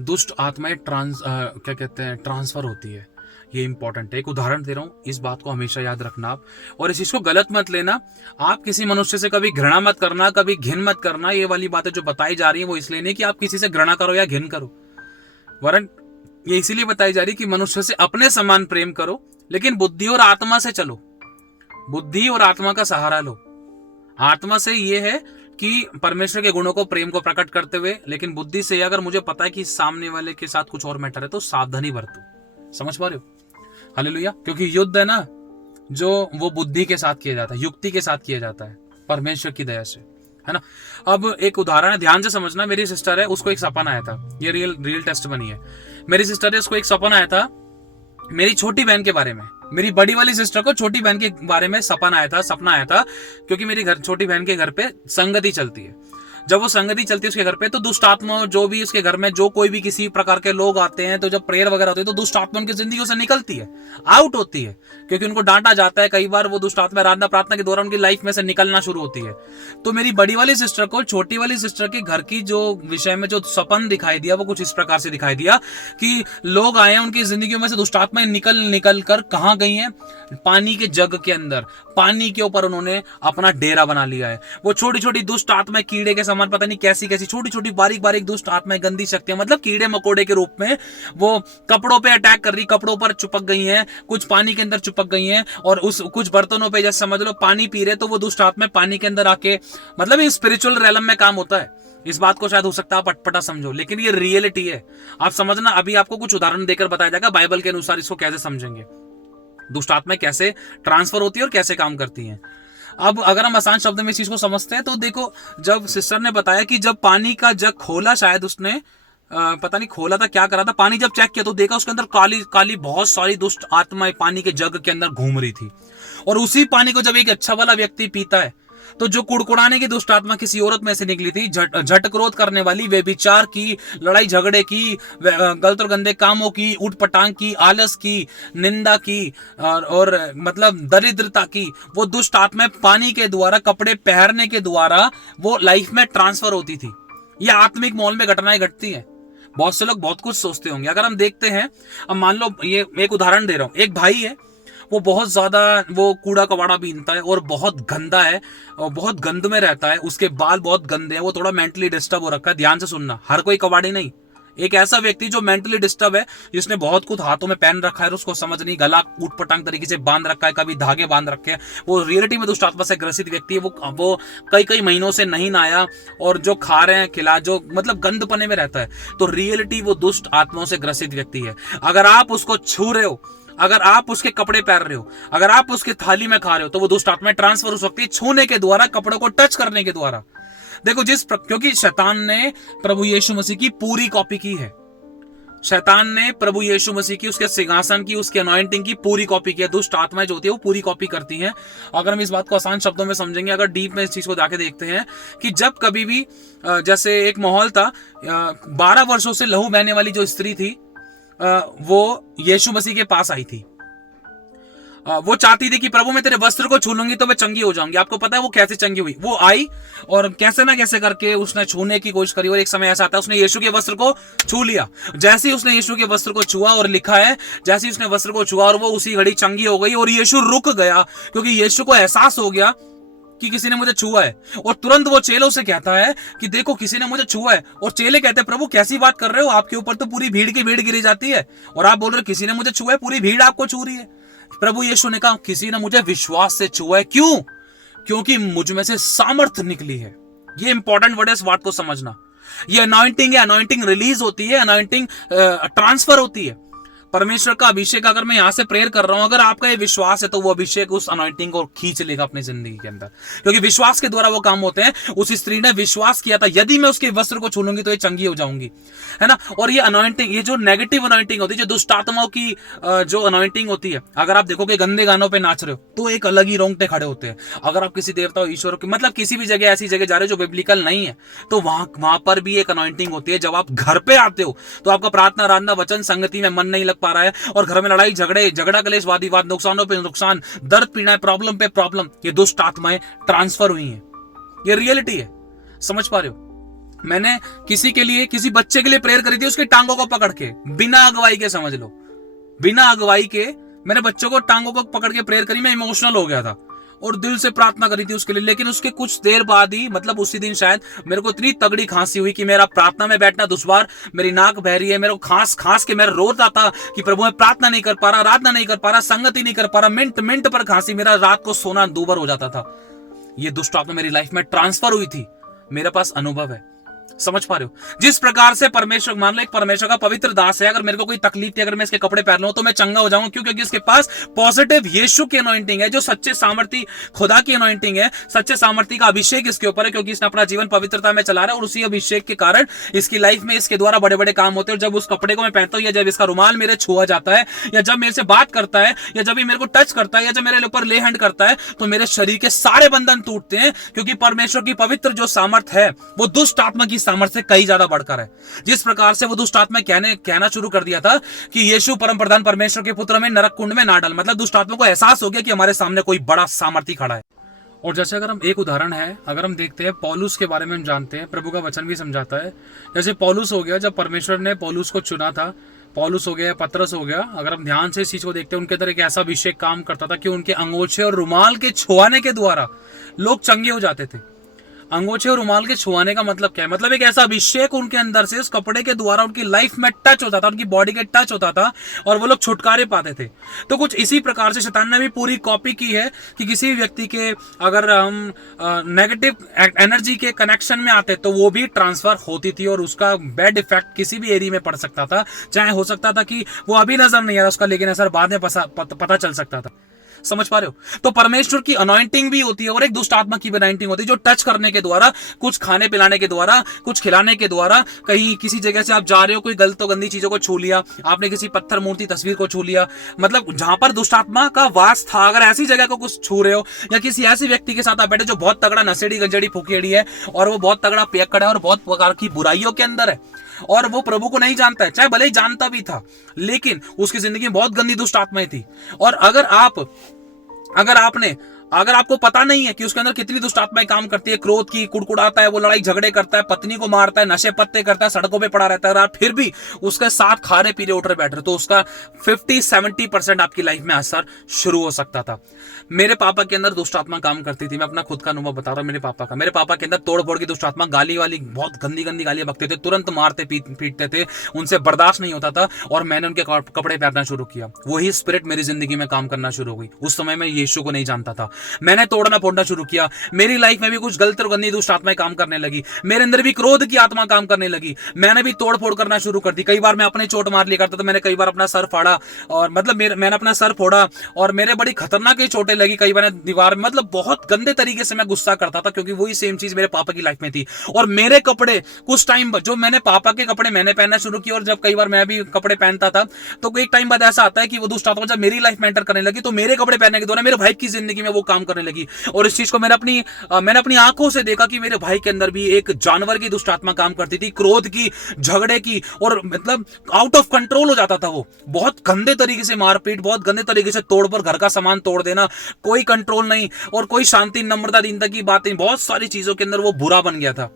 दुष्ट आत्माएं ट्रांसफर होती है, ये इंपॉर्टेंट है। एक उदाहरण दे रहा हूँ, इस बात को हमेशा याद रखना आप, और इस चीज को गलत मत लेना। आप किसी मनुष्य से कभी घृणा मत करना, कभी घिन मत करना। ये वाली बातें जो बताई जा रही है वो इसलिए नहीं कि आप किसी से घृणा करो या घिन करो, वरन ये इसीलिए बताई जा रही है कि मनुष्य से अपने समान प्रेम करो, लेकिन बुद्धि और आत्मा से चलो, बुद्धि और आत्मा का सहारा लो। आत्मा से ये है कि परमेश्वर के गुणों को, प्रेम को प्रकट करते हुए, लेकिन बुद्धि से अगर मुझे पता है कि सामने वाले के साथ कुछ और मैटर है तो सावधानी बरतो। समझ पा रहे हो? हालेलुया। क्योंकि युद्ध है ना जो वो बुद्धि के साथ किया जाता है, युक्ति के साथ किया जाता है, परमेश्वर की दया से। है ना। अब एक उदाहरण है, ध्यान से समझना। मेरी सिस्टर है, उसको एक सपना आया था, ये रियल टेस्ट बनी है। मेरी सिस्टर है, उसको एक सपना आया था मेरी छोटी बहन के बारे में। मेरी बड़ी वाली सिस्टर को छोटी बहन के बारे में सपना आया था, क्योंकि मेरी छोटी बहन के घर पे संगति चलती है। जब वो संगति चलती है उसके घर पे, तो दुष्ट आत्मा जो भी उसके घर में जो कोई भी किसी प्रकार के लोग आते हैं, तो जब प्रेयर वगैरह होती है तो दुष्ट आत्मा उनकी जिंदगी से निकलती है, आउट होती है, क्योंकि उनको डांटा जाता है। कई बार वो दुष्ट आत्मा आराधना प्रार्थना के दौरान उनकी लाइफ में से निकलना शुरू होती है। तो मेरी बड़ी वाली सिस्टर को छोटी वाली सिस्टर के घर की जो विषय में जो सपन दिखाई दिया, वो कुछ इस प्रकार से दिखाई दिया कि लोग आए हैं, उनकी जिंदगी में से दुष्ट आत्माएं निकल कर कहाँ गई हैं? पानी के जग के अंदर, पानी के ऊपर उन्होंने अपना डेरा बना लिया है। वो छोटी छोटी दुष्ट आत्माएं कीड़े के समान, पता नहीं कैसी कैसी छोटी छोटी बारीक बारीक दुष्ट आत्माएं, गंदी शक्तियां, मतलब कीड़े मकोड़े के रूप में वो कपड़ों पे अटैक कर रही, कपड़ों पर चिपक गई हैं, कुछ पानी के अंदर चिपक गई हैं, और उस कुछ बर्तनों पे, जैसे समझ लो पानी पी रहे तो वो दुष्ट आत्माएं पानी के अंदर आके, मतलब ये स्पिरिचुअल रैलम में काम होता है। इस बात को शायद हो सकता है आप अटपटा समझो, लेकिन ये रियलिटी है। आप समझना, अभी आपको कुछ उदाहरण देकर बताया जाएगा बाइबल के अनुसार इसको कैसे समझेंगे, दुष्ट आत्माएं कैसे ट्रांसफर होती है और कैसे काम करती हैं। अब अगर हम आसान शब्द में इस चीज को समझते हैं, तो देखो, जब सिस्टर ने बताया कि जब पानी का जग खोला, शायद उसने पता नहीं खोला था, क्या करा था, पानी जब चेक किया तो देखा उसके अंदर काली काली बहुत सारी दुष्ट आत्माएं पानी के जग के अंदर घूम रही थी। और उसी पानी को जब एक अच्छा वाला व्यक्ति पीता है, तो जो कुड़कुड़ाने की दुष्ट आत्मा किसी औरत में से निकली थी, झट क्रोध करने वाली, व्यभिचार की, लड़ाई झगड़े की, गलत और गंदे कामों की, उठपटांग की, आलस की, निंदा की, और मतलब दरिद्रता की, वो दुष्ट आत्माएं पानी के द्वारा, कपड़े पहनने के द्वारा वो लाइफ में ट्रांसफर होती थी। ये आत्मिक मॉल में घटनाएं घटती हैं। बहुत से लोग बहुत कुछ सोचते होंगे। अगर हम देखते हैं, अब मान लो, ये एक उदाहरण दे रहा हूं, एक भाई है, वो बहुत ज्यादा वो कूड़ा कबाड़ा बीनता है और बहुत गंदा है और बहुत गंद में रहता है, उसके बाल बहुत गंदे हैं, वो थोड़ा मेंटली डिस्टर्ब हो रखा है। ध्यान से सुनना, हर कोई कबाड़ी नहीं, एक ऐसा व्यक्ति जो मेंटली डिस्टर्ब है, जिसने बहुत कुछ हाथों में पहन रखा है, उसको समझ नहीं, गला ऊटपटांग तरीके से बांध रखा है, कभी धागे बांध रखे हैं, वो रियलिटी में दुष्ट आत्मा से ग्रसित व्यक्ति है। वो कई महीनों से नहीं नहाया, और जो खा रहे हैं खिला, जो मतलब गंदपने में रहता है, तो रियलिटी वो दुष्ट आत्माओं से ग्रसित व्यक्ति है। अगर आप उसको छू रहे हो, अगर आप उसके कपड़े पहन रहे हो, अगर आप उसके थाली में खा रहे हो, तो वो दुष्ट आत्माएं ट्रांसफर हो सकती है छूने के द्वारा, कपड़ों को टच करने के द्वारा। देखो, क्योंकि शैतान ने प्रभु यीशु मसीह की पूरी कॉपी की है। शैतान ने प्रभु यीशु मसीह की, उसके सिंहासन की, उसके अनॉइंटिंग की पूरी कॉपी की है। दुष्ट आत्माएं जो होती है वो पूरी कॉपी करती हैं। अगर हम इस बात को आसान शब्दों में समझेंगे, अगर डीप में इस चीज को जाके देखते हैं, कि जब कभी भी जैसे एक माहौल था, 12 वर्षों से लहू बहने वाली जो स्त्री थी, वो यीशु मसीह के पास आई थी। वो चाहती थी कि प्रभु मैं तेरे वस्त्र को छू लूंगी तो मैं चंगी हो जाऊंगी। आपको पता है वो कैसे चंगी हुई? वो आई और कैसे ना कैसे करके उसने छूने की कोशिश करी, और एक समय ऐसा आता है उसने यीशु के वस्त्र को छू लिया। जैसे ही उसने यीशु के वस्त्र को छुआ, और लिखा है जैसे ही उसने वस्त्र को छुआ, और वो उसी घड़ी चंगी हो गई, और यीशु रुक गया, क्योंकि यीशु को एहसास हो गया कि किसी ने मुझे छुआ है। और तुरंत वो चेलों से कहता है कि देखो किसी ने मुझे छुआ है। और चेले कहते हैं प्रभु कैसी बात कर रहे हो, आपके ऊपर तो पूरी भीड़ की भीड़ गिरी जाती है, और आप बोल रहे हो किसी ने मुझे छुआ है, पूरी भीड़ आपको छू रही है। प्रभु यीशु ने कहा किसी ने मुझे विश्वास से छुआ है। क्यों? क्योंकि मुझ में से सामर्थ निकली है। ये इंपॉर्टेंट वर्ड है, इस बात को समझना। ये अनॉइंटिंग है, अनॉइंटिंग रिलीज होती है, अनॉइंटिंग ट्रांसफर होती है। परमेश्वर का अभिषेक, अगर मैं यहां से प्रेयर कर रहा हूं, अगर आपका ये विश्वास है, तो वो अभिषेक उस अनॉइंटिंग को खींच लेगा अपनी जिंदगी के अंदर, क्योंकि विश्वास के द्वारा वो काम होते हैं। उस स्त्री ने विश्वास किया था, यदि मैं उसके वस्त्र को छू लूंगी तो ये चंगी हो जाऊंगी, है ना। और ये अनॉइंटिंग, ये जो नेगेटिव अनॉइंटिंग होती है, जो दुष्ट आत्माओं की जो अनॉइंटिंग होती है, अगर आप देखोगे गंदे गानों पे नाच रहे हो तो एक अलग ही रोंगटे खड़े होते हैं। अगर आप किसी देवता और ईश्वर की, मतलब किसी भी जगह ऐसी जगह जा रहे हो जो बिब्लिकल नहीं है, तो वहां पर भी एक अनॉइंटिंग होती है। जब आप घर पे आते हो तो आपका प्रार्थना, आराधना, वचन, संगति में मन नहीं लग पा रहा है, और घर में लड़ाई झगड़ा कलेश, वाद, नुकसानों पे नुकसान, दर्द पीड़ा है, प्रॉब्लम पे प्रॉब्लम, ये दुष्ट आत्माएं ट्रांसफर हुई हैं। ये रियलिटी है, समझ पा रहे हो। मैंने किसी के लिए, किसी बच्चे के लिए प्रेयर करी थी, उसकी टांगों को पकड़ के, बिना अगुवाई के, समझ लो बिना अगुवाई के मैंने बच्चों को टांगों को पकड़ के प्रेयर करी। मैं इमोशनल हो गया था और दिल से प्रार्थना करी थी उसके लिए। लेकिन उसके कुछ देर बाद ही, मतलब उसी दिन शायद, मेरे को इतनी तगड़ी खांसी हुई कि मेरा प्रार्थना में बैठना दुश्वार, मेरी नाक बह रही है, मेरे को खांस के मैं रोता था कि प्रभु मैं प्रार्थना नहीं कर पा रहा, आराधना नहीं कर पा रहा, संगति नहीं कर पा रहा, मिनट पर खांसी, मेरा रात को सोना दूभर हो जाता था। ये दुष्ट आत्मा मेरी लाइफ में ट्रांसफर हुई थी, मेरे पास अनुभव है। समझ पा रहे हो? जिस प्रकार से परमेश्वर, मान लो एक परमेश्वर का पवित्र दास है, अगर मेरे को कोई तकलीफ थी, अगर मैं इसके कपड़े पहन लूं तो मैं चंगा हो जाऊंगा। क्यों? क्योंकि इसके पास पॉजिटिव यीशु की अनॉइंटिंग है, जो सच्चे सामर्थी खुदा की अनॉइंटिंग है, सच्चे सामर्थी का अभिषेक इसके ऊपर है, क्योंकि इसने अपना जीवन पवित्रता में चला रहा है और उसी अभिषेक के कारण इसकी लाइफ में इसके द्वारा बड़े बड़े काम होते हैं। और जब उस कपड़े को मैं पहनता हूं, या जब इसका रुमाल मेरे छुआ जाता है, या जब मेरे से बात करता है, या जब मेरे को टच करता है, या जब मेरे ऊपर ले हैंड करता है, तो मेरे शरीर के सारे बंधन टूटते हैं। क्योंकि परमेश्वर की पवित्र जो सामर्थ है वो दुष्ट आत्मा की सामर्थ से कई ज्यादा बढ़कर है। जिस प्रकार से वो दुष्ट आत्मा कहना शुरू कर दिया था कि यीशु परम प्रधान परमेश्वर के पुत्र में नरक कुंड में ना डाल, मतलब दुष्ट आत्मा को एहसास हो गया कि हमारे सामने कोई बड़ा सामर्थी खड़ा है। और जैसे अगर हम एक उदाहरण है, अगर हम देखते हैं पौलुस के बारे में, हम जानते हैं प्रभु का वचन भी समझाता है। जैसे पौलुस हो गया, जब परमेश्वर ने पौलुस को चुना था, पौलुस हो गया, पतरस हो गया, अगर हम ध्यान से इस चीज को देखते हैं, उनके अंदर एक ऐसा अभिषेक काम करता था कि उनके अंगोछे और रुमाल के छुआने के द्वारा लोग चंगे हो जाते थे। अंगोछे और रुमाल के छुआने का मतलब क्या है? मतलब एक ऐसा अभिषेक उनके अंदर से उस कपड़े के द्वारा उनकी लाइफ में टच होता था, उनकी बॉडी के टच होता था और वो लोग छुटकारे पाते थे। तो कुछ इसी प्रकार से शैतान ने भी पूरी कॉपी की है कि किसी व्यक्ति के अगर हम नेगेटिव एनर्जी के कनेक्शन में आते तो वो भी ट्रांसफर होती थी और उसका बैड इफेक्ट किसी भी एरिया में पड़ सकता था। चाहे हो सकता था कि वो अभी नजर नहीं आ रहा उसका, लेकिन असर बाद में पता चल सकता था। समझ पा रहे हो? तो परमेश्वर की अनॉइंटिंग भी होती है और एक दुष्ट आत्मा की भी अनॉइंटिंग होती है, जो टच करने के द्वारा, कुछ खाने पिलाने के द्वारा, कुछ खिलाने के द्वारा, कहीं किसी जगह से आप जा रहे हो, कोई गलत तो गंदी चीजों को छू लिया आपने, किसी पत्थर मूर्ति तस्वीर को छू लिया, मतलब जहां पर दुष्ट आत्मा का वास था, अगर ऐसी जगह को कुछ छू रहे हो, या किसी ऐसे व्यक्ति के साथ आप बैठे जो बहुत तगड़ा नशेड़ी गंजेड़ी फुकेड़ी है और वो बहुत तगड़ा पियक्कड़ है और बहुत प्रकार की बुराइयों के अंदर है और वो प्रभु को नहीं जानता है, चाहे भले ही जानता भी था, लेकिन उसकी जिंदगी में बहुत गंदी दुष्ट आत्माएं थी। और अगर आपको पता नहीं है कि उसके अंदर कितनी दुष्ट आत्माएं काम करती है, क्रोध की, कुड़कुड़ाता है, वो लड़ाई झगड़े करता है, पत्नी को मारता है, नशे पत्ते करता है, सड़कों पे पड़ा रहता है, और फिर भी उसके साथ खाने पीने उठ रहे बैठ रहे, तो उसका 50-70% आपकी लाइफ में असर शुरू हो सकता था। मेरे पापा के अंदर दुष्ट आत्मा काम करती थी, मैं अपना खुद का अनुभव बता रहा हूँ। मेरे पापा के अंदर तोड़ फोड़ की दुष्ट आत्मा, गाली वाली, बहुत गंदी गंदी गालियां बकते थे, तुरंत मारते पीटते थे, उनसे बर्दाश्त नहीं होता था और मैंने उनके कपड़े पहनना शुरू किया। वही स्पिरिट मेरी जिंदगी में काम करना शुरू हो गई। उस समय मैं यीशु को नहीं जानता था, मैंने तोड़ना फोड़ना शुरू किया। मेरी लाइफ में भी कुछ गलत और गंदी दुष्ट आत्माएं काम करने लगी, मेरे अंदर भी क्रोध की आत्मा काम करने लगी, मैंने भी तोड़ फोड़ करना शुरू कर दी। कई बार मैं अपने चोट मार लिया करता था, मैंने कई बार अपना सर फाड़ा, और मतलब मैंने अपना सर फोड़ा और मेरे बड़ी खतरनाक ही चोटें लगी, कई बार दीवार में, मतलब बहुत गंदे तरीके से मैं गुस्सा करता था, क्योंकि वही सेम चीज मेरे पापा की लाइफ में थी। और मेरे कपड़े कुछ टाइम, जो मैंने पापा के कपड़े मैंने पहनना शुरू किया, और जब कई बार मैं भी कपड़े पहनता था, तो एक टाइम बाद ऐसा आता है कि वो दुष्ट आत्मा जब मेरी लाइफ में एंटर करने लगी, तो मेरे कपड़े पहनने के दौरान मेरे भाई की जिंदगी में वो काम करने लगी। और इस चीज को मैंने अपनी आंखों से देखा कि मेरे भाई के अंदर भी एक जानवर की दुष्ट आत्मा काम करती थी, क्रोध की, झगड़े की, और मतलब आउट ऑफ कंट्रोल हो जाता था। वो बहुत गंदे तरीके से मारपीट, बहुत गंदे तरीके से तोड़ पर घर का सामान तोड़ देना, कोई कंट्रोल नहीं और कोई शांति, नम्रता, दीनता की बात नहीं, बहुत सारी चीजों के अंदर वो बुरा बन गया था।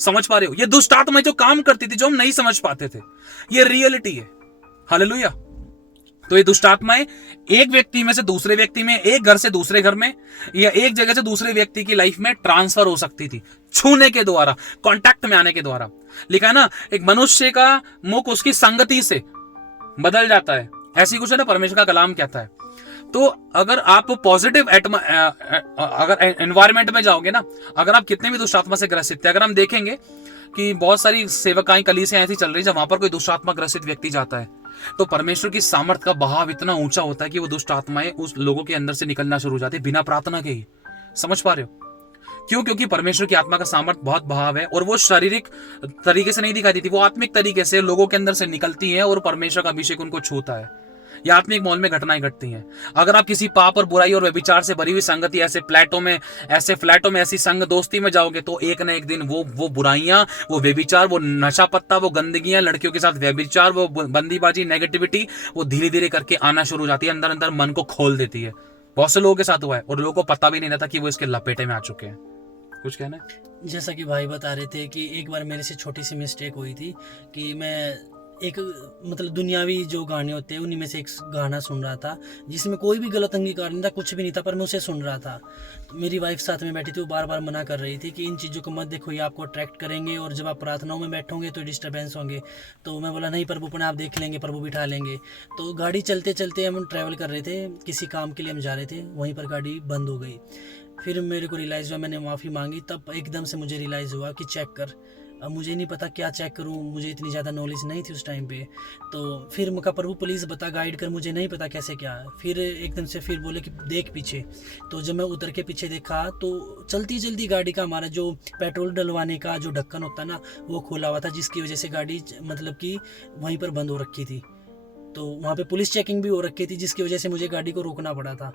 समझ पा रहे हो? ये दुष्ट आत्मा जो काम करती थी, जो हम नहीं समझ पाते थे, ये रियलिटी है। हालेलुया। तो ये दुष्ट आत्माएं एक व्यक्ति में से दूसरे व्यक्ति में, एक घर से दूसरे घर में, या एक जगह से दूसरे व्यक्ति की लाइफ में ट्रांसफर हो सकती थी, छूने के द्वारा, कांटेक्ट में आने के द्वारा। लिखा है ना, एक मनुष्य का मुख उसकी संगति से बदल जाता है, ऐसी कुछ है ना, परमेश्वर का कलाम कहता है। तो अगर आप पॉजिटिव अगर एनवायरमेंट में जाओगे ना, अगर आप कितने भी दुष्ट आत्मा से ग्रसित थे, अगर हम देखेंगे कि बहुत सारी सेवकाएं, कलीसियां ऐसी चल रही है जहां पर कोई दुष्ट आत्मा ग्रसित व्यक्ति जाता है, तो परमेश्वर की सामर्थ का बहाव इतना ऊंचा होता है कि वो दुष्ट आत्माएं उस लोगों के अंदर से निकलना शुरू हो जाती है बिना प्रार्थना के ही। समझ पा रहे हो? क्यों? क्योंकि परमेश्वर की आत्मा का सामर्थ बहुत बहाव है, और वो शारीरिक तरीके से नहीं दिखाई देती, वो आत्मिक तरीके से लोगों के अंदर से निकलती है और परमेश्वर का अभिषेक उनको छूता है। ये आत्मिक मॉल में घटनाएं घटती हैं। अगर आप किसी पाप और बुराई और व्यभिचार से भरी हुई संगति, ऐसे फ्लैटों में, ऐसी संग दोस्ती में जाओगे, तो एक ना एक दिन वो बुराइयां, वो व्यभिचार, वो नशा पत्ता, वो गंदगियां, लड़कियों के साथ व्यभिचार, वो बंदीबाजी, नेगेटिविटी, वो धीरे धीरे करके आना शुरू हो जाती है, अंदर अंदर मन को खोल देती है। बहुत से लोगों के साथ हुआ है और लोगों को पता भी नहीं रहता कि वो इसके लपेटे में आ चुके हैं। कुछ कहना है? जैसा कि भाई बता रहे थे कि एक बार मेरे से छोटी सी मिस्टेक हुई थी कि मैं एक मतलब दुनियावी जो गाने होते हैं उन्हीं में से एक गाना सुन रहा था, जिसमें कोई भी गलत अंगीकार नहीं था, कुछ भी नहीं था, पर मैं उसे सुन रहा था। तो मेरी वाइफ साथ में बैठी थी, वो बार बार मना कर रही थी कि इन चीज़ों को मत देखो, ये आपको अट्रैक्ट करेंगे और जब आप प्रार्थनाओं में बैठोगे तो डिस्टर्बेंस होंगे। तो मैं बोला नहीं प्रभु, अपने आप देख लेंगे, प्रभु बिठा लेंगे। तो गाड़ी चलते चलते हम ट्रैवल कर रहे थे, किसी काम के लिए हम जा रहे थे, वहीं पर गाड़ी बंद हो गई। फिर मेरे को रियलाइज़ हुआ, मैंने माफ़ी मांगी, तब एकदम से मुझे रियलाइज़ हुआ कि चेक कर, अब मुझे नहीं पता क्या चेक करूँ, मुझे इतनी ज़्यादा नॉलेज नहीं थी उस टाइम पे। तो फिर मैं कहा प्रभु प्लीज़ बता, गाइड कर, मुझे नहीं पता कैसे क्या है। फिर एकदम से फिर बोले कि देख पीछे। तो जब मैं उतर के पीछे देखा तो चलती चलती गाड़ी का हमारा जो पेट्रोल डलवाने का जो ढक्कन होता है ना, वो खोला हुआ था, जिसकी वजह से गाड़ी मतलब कि वहीं पर बंद हो रखी थी। तो वहाँ पे पुलिस चेकिंग भी हो रखी थी, जिसकी वजह से मुझे गाड़ी को रोकना पड़ा था।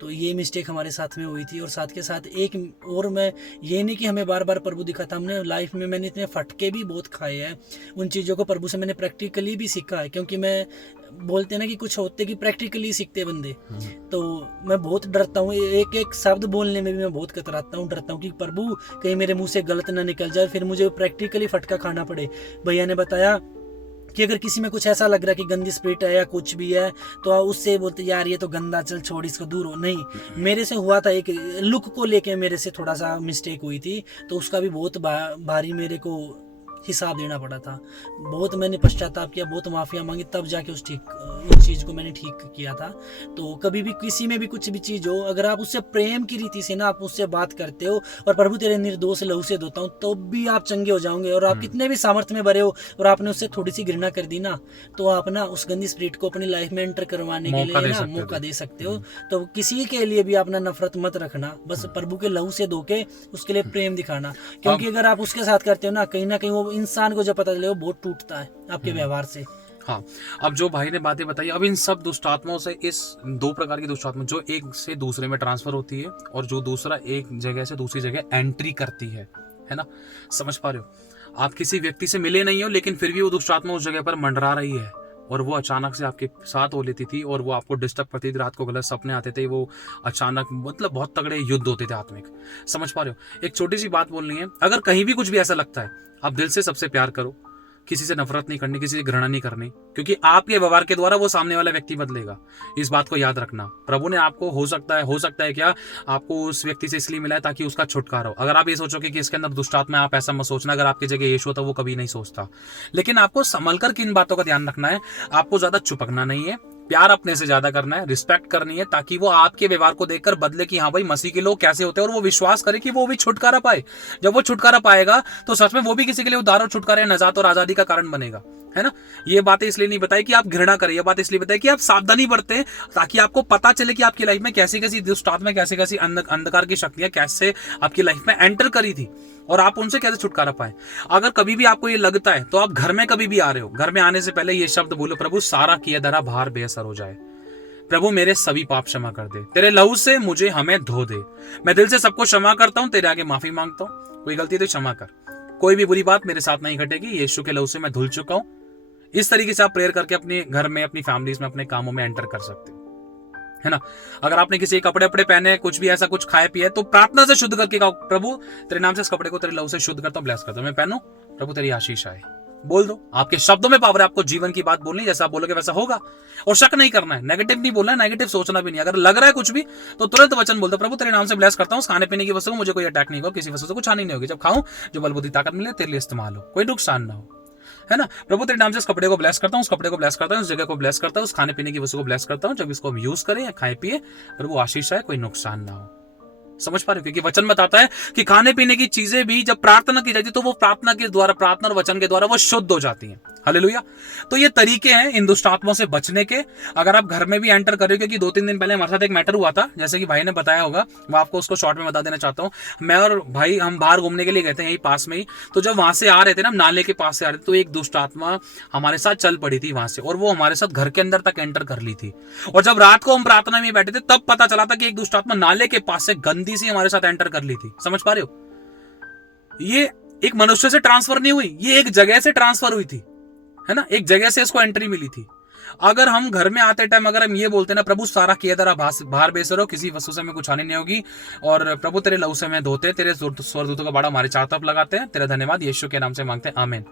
तो ये मिस्टेक हमारे साथ में हुई थी। और साथ के साथ एक और, मैं ये नहीं कि हमें बार बार प्रभु दिखा था, हमने लाइफ में मैंने इतने फटके भी बहुत खाए हैं। उन चीज़ों को प्रभु से मैंने प्रैक्टिकली भी सीखा है, क्योंकि मैं बोलते हैं ना कि कुछ होते कि प्रैक्टिकली सीखते बंदे। तो मैं बहुत डरता हूँ, एक एक शब्द बोलने में भी मैं बहुत कतराता हूँ, डरता हूँ कि प्रभु कहीं मेरे मुँह से गलत ना निकल जाए, फिर मुझे प्रैक्टिकली फटका खाना पड़े। भैया ने बताया कि अगर किसी में कुछ ऐसा लग रहा है कि गंदी स्पिरिट है या कुछ भी है, तो उससे बोलते यार ये तो गंदा, चल छोड़ इसको, दूर हो। नहीं, मेरे से हुआ था, एक लुक को लेके मेरे से थोड़ा सा मिस्टेक हुई थी, तो उसका भी बहुत भारी मेरे को हिसाब देना पड़ा था। बहुत मैंने पश्चाताप किया, बहुत माफ़िया मांगी, तब जाके उस चीज़ को मैंने ठीक किया था। तो कभी भी किसी में भी कुछ भी चीज़ हो, अगर आप उससे प्रेम की रीति से ना आप उससे बात करते हो, और प्रभु तेरे निर्दोष लहू से धोता हूँ, तो भी आप चंगे हो जाओगे। और आप कितने भी सामर्थ्य में भरे हो और आपने उससे थोड़ी सी घृणा कर दी ना, तो आप ना उस गंदी स्पिरिट को अपनी लाइफ में एंटर करवाने के लिए ना मौका दे सकते हो। तो किसी के लिए भी अपना नफरत मत रखना, बस प्रभु के लहू से धो के उसके लिए प्रेम दिखाना। क्योंकि अगर आप उसके साथ करते हो ना, कहीं ना कहीं वो इंसान को जब पता चले वो बहुत टूटता है आपके व्यवहार से। हाँ, अब जो भाई ने बातें बताई, अब इन सब दुष्ट आत्माओं से, इस दो प्रकार की दुष्ट आत्मा जो एक से दूसरे में ट्रांसफर होती है और जो दूसरा एक जगह से दूसरी जगह एंट्री करती है ना, समझ पा रहे हो? आप किसी व्यक्ति से मिले नहीं हो, लेकिन फिर भी वो दुष्ट आत्मा उस जगह पर मंडरा रही है, और वो अचानक से आपके साथ हो लेती थी, और वो आपको डिस्टर्ब करती थी, रात को गलत सपने आते थे, वो अचानक मतलब बहुत तगड़े युद्ध होते थे आत्मिक। समझ पा रहे हो? एक छोटी सी बात बोलनी है, अगर कहीं भी कुछ भी ऐसा लगता है, आप दिल से सबसे प्यार करो, किसी से नफरत नहीं करनी, किसी से घृणा नहीं करनी, क्योंकि आपके व्यवहार के द्वारा वो सामने वाला व्यक्ति बदलेगा। इस बात को याद रखना। प्रभु ने आपको हो सकता है क्या, आपको उस व्यक्ति से इसलिए मिला है ताकि उसका छुटकारा हो। अगर आप ये सोचोगे कि इसके अंदर दुष्ट आत्मा है, आप ऐसा मत सोचना। अगर आपकी जगह यीशु होता, वो कभी नहीं सोचता। लेकिन आपको संभल कर किन बातों का ध्यान रखना है, आपको ज्यादा चिपकना नहीं है, प्यार अपने से ज्यादा करना है, रिस्पेक्ट करनी है, ताकि वो आपके व्यवहार को देखकर बदले कि हाँ भाई मसीह के लोग कैसे होते हैं, और वो विश्वास करे कि वो भी छुटकारा पाए। जब वो छुटकारा पाएगा तो सच में वो भी किसी के लिए उद्धार और छुटकारा, नजात और आजादी का कारण बनेगा, है ना। ये बातें इसलिए नहीं बताई कि आप घृणा करें, ये बात इसलिए बताई कि आप सावधानी बरतें, ताकि आपको पता चले कि आपकी लाइफ में कैसी कैसी दुष्ट आत्मा, कैसी कैसी अंधकार की शक्तियां कैसे आपकी लाइफ में एंटर करी थी, और आप उनसे कैसे छुटकारा पाए। अगर कभी भी आपको ये लगता है, तो आप घर में कभी भी आ रहे हो, घर में आने से पहले ये शब्द बोलो, प्रभु सारा किया धरा भार बेअसर हो जाए। प्रभु मेरे सभी पाप क्षमा कर दे, तेरे लहू से मुझे हमें धो दे। मैं दिल से सबको क्षमा करता हूं, तेरे आगे माफी मांगता हूं, कोई गलती तो क्षमा कर, कोई भी बुरी बात मेरे साथ नहीं घटेगी, यीशु के लहू से मैं धुल चुका हूं। इस तरीके से आप प्रेयर करके अपने घर में, अपनी फैमिलीज में, अपने कामों में एंटर कर सकते हो, है ना। अगर आपने किसी कपड़े वपड़े पहने, कुछ भी ऐसा कुछ खाए पिए, तो प्रार्थना से शुद्ध करके कहो, प्रभु तेरे नाम से इस कपड़े को तेरे लहू से शुद्ध करता हूं, ब्लेस करता हूं, मैं पहनूं, प्रभु तेरी आशीष आए। बोल दो, आपके शब्दों में पावर है, आपको जीवन की बात बोलनी, जैसा आप बोलोगे वैसा होगा। और शक नहीं करना है, नेगेटिव नहीं बोलना है, नेगेटिव सोचना भी नहीं। अगर लग रहा है कुछ भी, तो तुरंत वचन बोल दो, प्रभु तेरे नाम से ब्लेस करता हूं, खाने पीने की वस्तु मुझे कोई अटैक नहीं होगा, किसी वस्तु से कुछ हानि नहीं होगी, जब खाऊं जो बल बुद्धि ताकत मिले तेरे लिए इस्तेमाल हो, कोई नुकसान ना हो, है ना। प्रभु तेरे नाम से इस कपड़े को ब्लेस करता हूं, उस कपड़े को ब्लेस करता हूं, उस जगह को ब्लेस करता हूं, उस खाने पीने की वस्तु को ब्लेस करता हूं, जब इसको हम यूज करें या खाए पिए, प्रभु आशीष आए, कोई नुकसान ना हो। समझ पा रहे हो? क्योंकि वचन बताता है कि खाने पीने की चीजें भी जब प्रार्थना की जाती है, तो वो प्रार्थना के द्वारा, प्रार्थना और वचन के द्वारा वो शुद्ध हो जाती हैं। हालेलुया। तो ये तरीके हैं इन दुष्ट आत्माओं से बचने के। अगर आप घर में भी एंटर कर रहे हो, क्योंकि 2-3 दिन पहले हमारे साथ एक मैटर हुआ था, जैसे कि भाई ने बताया होगा, मैं आपको उसको शॉर्ट में बता देना चाहता हूँ। मैं और भाई हम बाहर घूमने के लिए गए थे, यही पास में ही। तो जब वहां से आ रहे थे ना, नाले के पास से आ रहे थे, तो एक दुष्ट आत्मा हमारे साथ चल पड़ी थी वहां से, और वो हमारे साथ घर के अंदर तक एंटर कर ली थी। और जब रात को हम प्रार्थना में बैठे थे, तब पता चला था कि एक दुष्ट आत्मा नाले के पास से गंदी सी हमारे साथ एंटर कर ली थी। समझ पा रहे हो? ये एक मनुष्य से ट्रांसफर नहीं हुई, ये एक जगह से ट्रांसफर हुई थी, है ना। एक जगह से इसको एंट्री मिली थी। अगर हम घर में आते टाइम अगर हम ये बोलते ना, प्रभु सारा किया तेरा भार बेसर हो, किसी वस्तु से हमें कुछ हानि नहीं होगी, और प्रभु तेरे लहू से हमें धोते, तेरे स्वर्गदूतों का बाड़ा हमारे चारों तरफ लगाते हैं, तेरा धन्यवाद, यीशु के नाम से मांगते हैं, आमीन।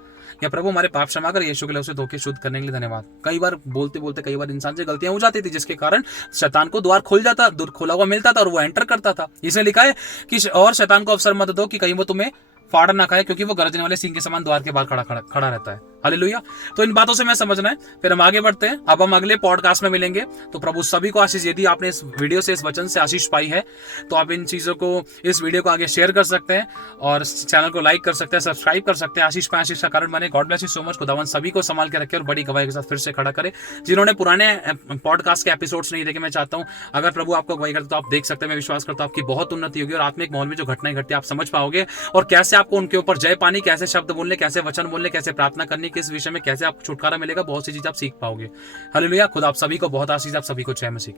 या प्रभु हमारे पाप क्षमा कर, यीशु के लहू से धो के शुद्ध करने के लिए धन्यवाद। कई बार बोलते बोलते कई बार इंसान से गलतियां हो जाती थी, जिसके कारण शैतान को द्वार खुला हुआ मिलता था और वो एंटर करता था। इसमें लिखा है कि और शैतान को अवसर मत दो कि कहीं वो तुम्हें फाड़ ना खाए, क्योंकि वो गरजने वाले सिंह के समान द्वार के बाहर खड़ा रहता है। हालेलुया। तो इन बातों से मैं समझना है, फिर हम आगे बढ़ते हैं। अब हम अगले पॉडकास्ट में मिलेंगे। तो प्रभु सभी को आशीष। यदि आपने इस वीडियो से, इस वचन से आशीष पाई है, तो आप इन चीजों को, इस वीडियो को आगे शेयर कर सकते हैं और चैनल को लाइक कर सकते हैं, सब्सक्राइब कर सकते हैं। आशीष पे आशीष का कारण बने। God bless you so much. खुदावन सभी को संभाल के रखे और बड़ी गवाही के साथ फिर से खड़ा करे। जिन्होंने पुराने पॉडकास्ट के एपिसोड्स नहीं देखे, मैं चाहता हूं अगर प्रभु आपको गवाही करते तो आप देख सकते हैं। मैं विश्वास करता हूं आपकी बहुत उन्नति होगी और आत्मिक माहौल में जो घटनाएं घटती आप समझ पाओगे और कैसे आपको उनके ऊपर जय पानी, कैसे शब्द बोलने, कैसे वचन बोलने, कैसे प्रार्थना करनी, किस विषय में कैसे आपको छुटकारा मिलेगा, बहुत सी चीज आप सीख पाओगे। हालेलुया। खुदा आप सभी को बहुत आशीष, आप सभी को जय मसीह।